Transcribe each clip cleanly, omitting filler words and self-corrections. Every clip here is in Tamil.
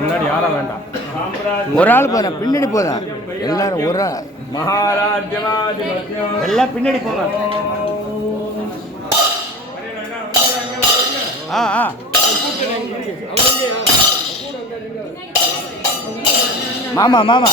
முன்னாடி யாரும் வேண்டாம், ஒரு ஆள் போதும், பின்னாடி போதும். எல்லாரும் ஒரு எல்லாம் பின்னாடி போங்க. மாமா மாமா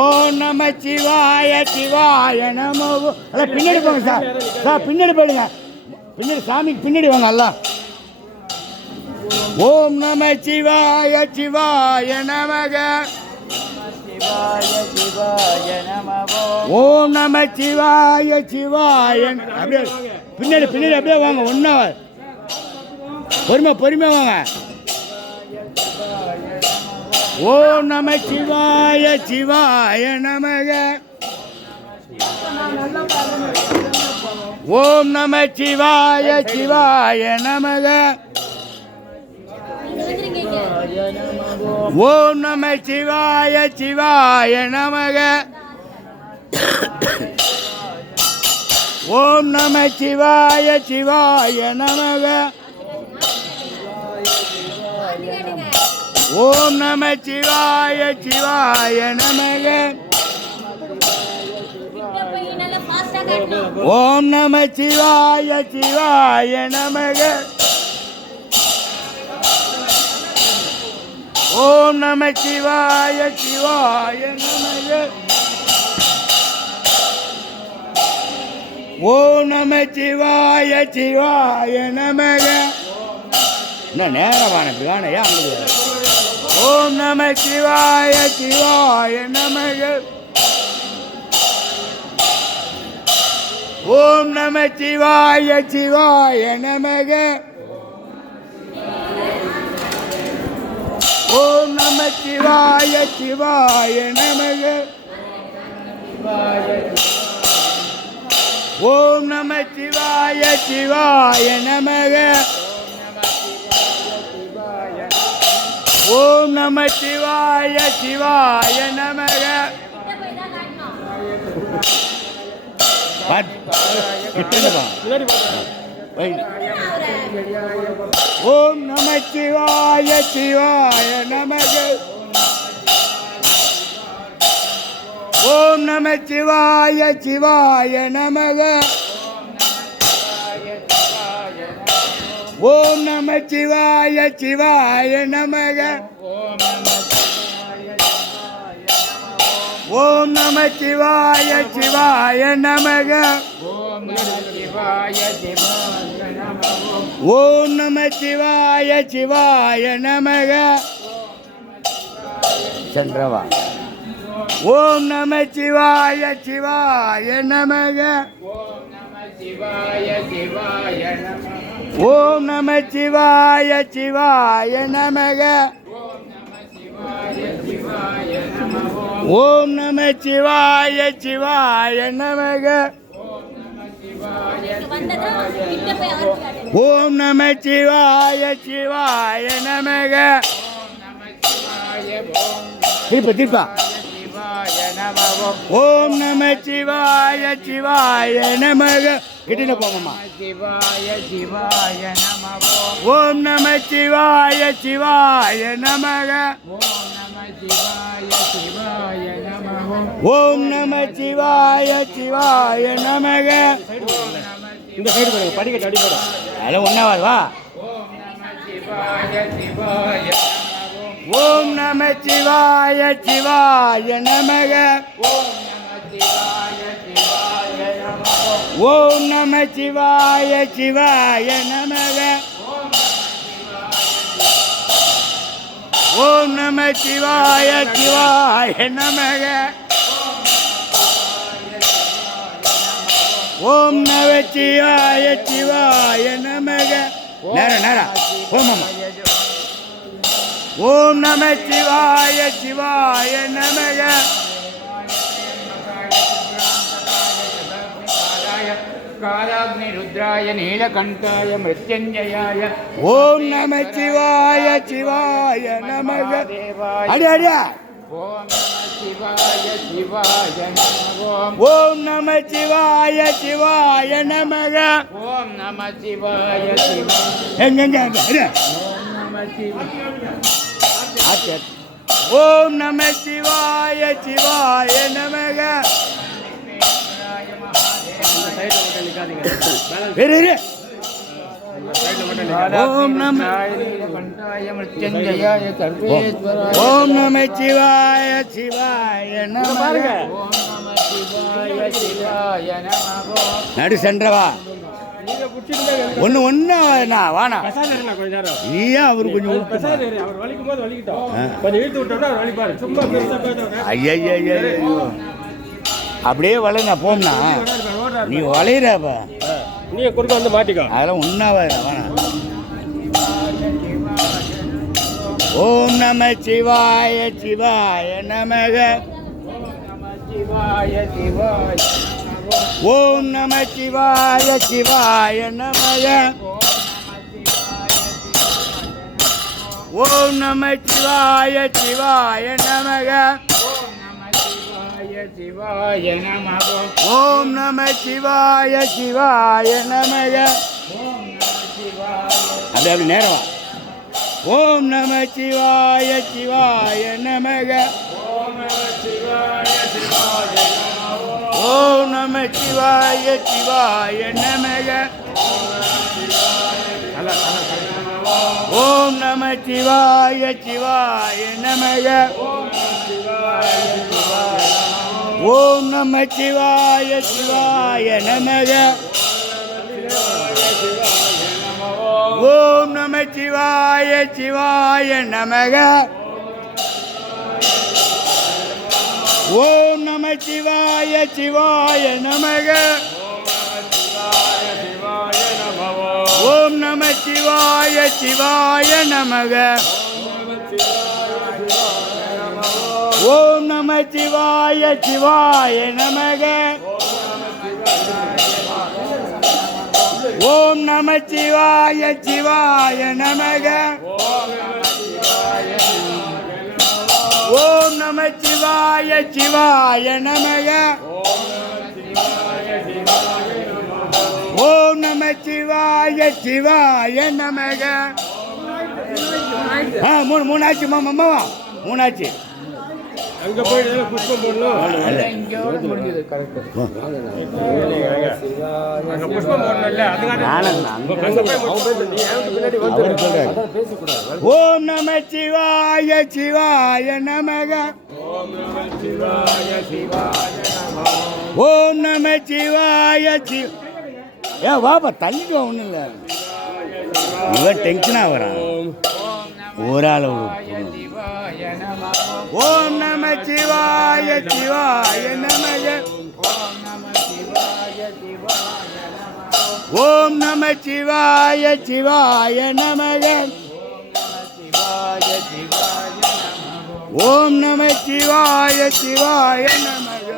ஓம் நம சிவாய சிவாய நமோ. அதான் பின்னாடி போங்க சார், சார் பின்னாடி போயிடுங்க, பின்னாடி சாமிக்கு பின்னாடி வாங்க எல்லாம். ஓம் நம சிவாய சிவாய நமக, ஓம் நம சிவாய சிவாய. அப்படியே பின்னாடி பின்னாடி அப்படியே வாங்க, ஒன்றா பொறுமை வாங்க. ஓம் நம சிவாய சிவாய நமக, ஓம் நம சிவாய சிவாய நமக, ஓம் நம சிவாய சிவாய நமக, ஓம் நம சிவாய சிவாய நமக, ஓம் நம சிவாய சிவாய நமக, ஓம் நம சிவாய சிவாய நமக, ஓம் நம சிவாய சிவாய நமக, ஓம் நம சிவாய சிவாய நமக. இன்னும் நேரமான பிளான ஏன் அங்கே. ஓம் நம சிவாய சிவாய நமக, ஓம் நம சிவாய சிவாய நமக, ஓம் நம சிவாய சிவாய நமக, ஓம் நம சிவாய சிவாய நமக, ஓம் நம சிவாய சிவாய நமக. ஓம் நம சிவாய சிவாய நமக, ஓம் நம சிவாய சிவாய நமக, ஓம் நம சிவாய சிவாய நமக, ஓம் நம சிவாய சிவாய நமக, ஓம் நம சிவாய சிவாய நமக. சந்திரவா. ஓம் நம சிவாய சிவாய நமக, ஓம் நம சிவாய சிவாய நமக, ஓம் நம சிவாய சிவாய நமக, ஓம் நம சிவாய சிவாய நமக. திருப்பா ஓம் நம சிவாய சிவாய நமக. கிட்ட போமா. ஓம் நம சிவாய சிவாய நமக, ஓம் நம சிவாய சிவாய நமக. இந்த சைடு போடுங்க, படிக்கட்டு அடிப்பட அதெல்லாம் ஒன்னாவது வா. ஓம் நம சிவாய சிவாய நமக, ஓம் நம சிவாய சிவாய நமக, ஓம் நம சிவாய சிவாய நமக, ஓம் நம சிவாய சிவாய நமக. நேரா ஓம் ஓம் நம சிவாய சிவாய நமக, காலாக்னிருத்ராய நீலகண்டாய மிருத்யுஞ்சயாய ஓம் நம சிவாய சிவாய நமக. அடி அடியா. ஓம் நம சிவாய சிவாய நமோ. ஓம் நம சிவாய சிவாய நமக. ஓம் நம சிவாய சிவாய. எங்க ஓம் நம சிவாய. ஓம் நம சிவாய சிவாய நமக. ஓம் நம நீலகண்டாய மிருத்யுஞ்சயாய சர்வேஸ்வராய. ஓம் நம சிவாய சிவாய நமக. ஓம் நம சிவாய சிவாய நமோ. நடு சென்றவா நீங்க குடிச்சிட்டு ஒன்று ஒன்று வாண்ணா பிரசாதம் கொஞ்ச நேரம் நீயா அவர் கொஞ்சம் ஊத்து. பிரசாதம் அவர் வலிக்கும் போது வலிக்கிட்டோம் கொஞ்சம் இழுத்து விட்டோம்னா அவர் வலிப்பாரு சும்மா பெருசா பேசுறேன் ஐயோ அப்படியே வளைனா போம்னா நீ வளையிறப்ப நீ குறுக்க வந்து மாட்டிக்கோ அதெல்லாம் உண்ணாவ வேணா. ஓம் நம சிவாய சிவாய நமக. சிவாய சிவாய நமோ. ஓம் நம சிவாய சிவாய நமக. ஓம் நம சிவாய சிவாய நமக. சிவாய நமோ. ஓம் நம சிவாய சிவாய நமக. அது அப்படி நேரம். ஓம் நம சிவாய சிவாய நமக. ஓம் நம சிவாய சிவாய நமக. ஓம் நம சிவாய சிவாய நமக. ஓம் நம சிவாய சிவாய நமக. ஓம் நம சிவாய சிவாய நமக. ஓம் நம சிவாய சிவாய நமக. ஓம் நம சிவாய சிவாய நமக. ஓம் நம சிவாய சிவாய நமக. ஓம் நம சிவாய சிவாய நமக. ஓம் நம சிவாய சிவாய நமக. ஓம் நம சிவாய சிவாய நமக. மூணாச்சு மாமா மூணாச்சு. அங்க போய் புஷ்பம் போடணும் முடிஞ்சது கரெக்ட். அங்க புஷ்பம் போடணும் இல்ல அதுக்காக ஓம் நம சிவாய சிவாய நமக. ஓம் நம சிவாய ஏன் வாப்பா தள்ளிட்டு ஒன்றும் இல்லை இவன் டென்ஷனாக வரான் ஒரு ஆள். ஓம் நம சிவாய சிவாய நமக. ஓம் நம சிவாய சிவாய நமக. ஓம் நம சிவாய சிவாய நமக.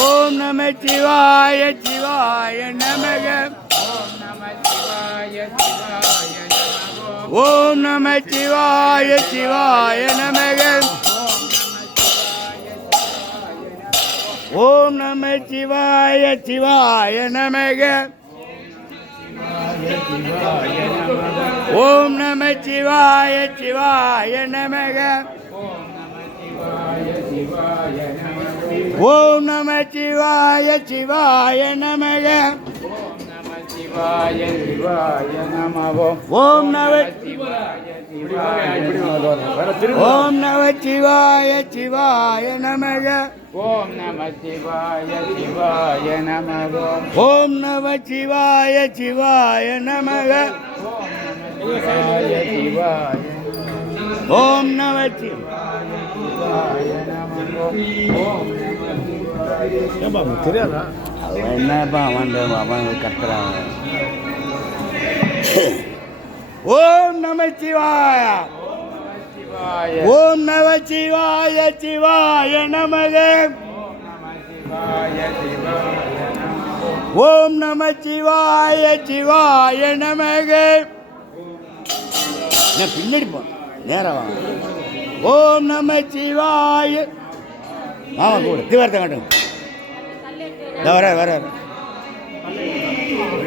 ஓம் நம சிவாய சிவாய நமக. ஓம் நம சிவாய சிவாய நமக. ஓம் நம சிவாய சிவாய நமக. ஓம் நம சிவாய சிவாய நமக. ஓம் நம சிவாய சிவாய நமக. சிவாய சிவாய நமோ. ஓம் நம ஓம் நம சிவாய சிவாய நமக. ஓம் நம சிவாய சிவாய நமோ. ஓம் நம சிவாய சிவாய நமக. சிவாய சிவாய ஓம் நம சிவாய தெரியாதா அவன் என்னப்பா அவன் கத்துறான். ஓம் நம சிவாய. ஓம் நம சிவாய சிவாய நமக. ஓம் நம சிவாய சிவாய நமக. நான் பின்னாடி போ, நேரம் வாங்க. ஓம் நம சிவாய. ஆமாம் கூட தீவிரத்தை காட்டுங்க. வர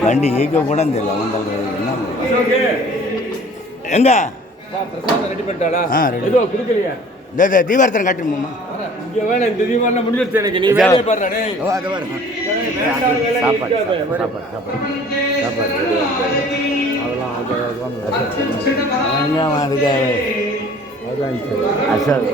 வண்டி ஈக்க கூட தெரியல என்ன எங்க பிரசாதம் ரெடி பண்ணிட்டாளா? ரெடி. ஏதோ கொடுக்கலையா? இந்த தீவிரத்தனை காட்டுமா? இங்க வேணாம், இந்த தீபாவளி முடிஞ்சிருச்சு எனக்கு. நீ வேலையை பாரு. டேய் அது பாருங்க. வேண்டாம், வேலை சாப்பாடு இருக்காது. சாப்பாடு சாப்பாடு அதெல்லாம் அதுக்கு அசல்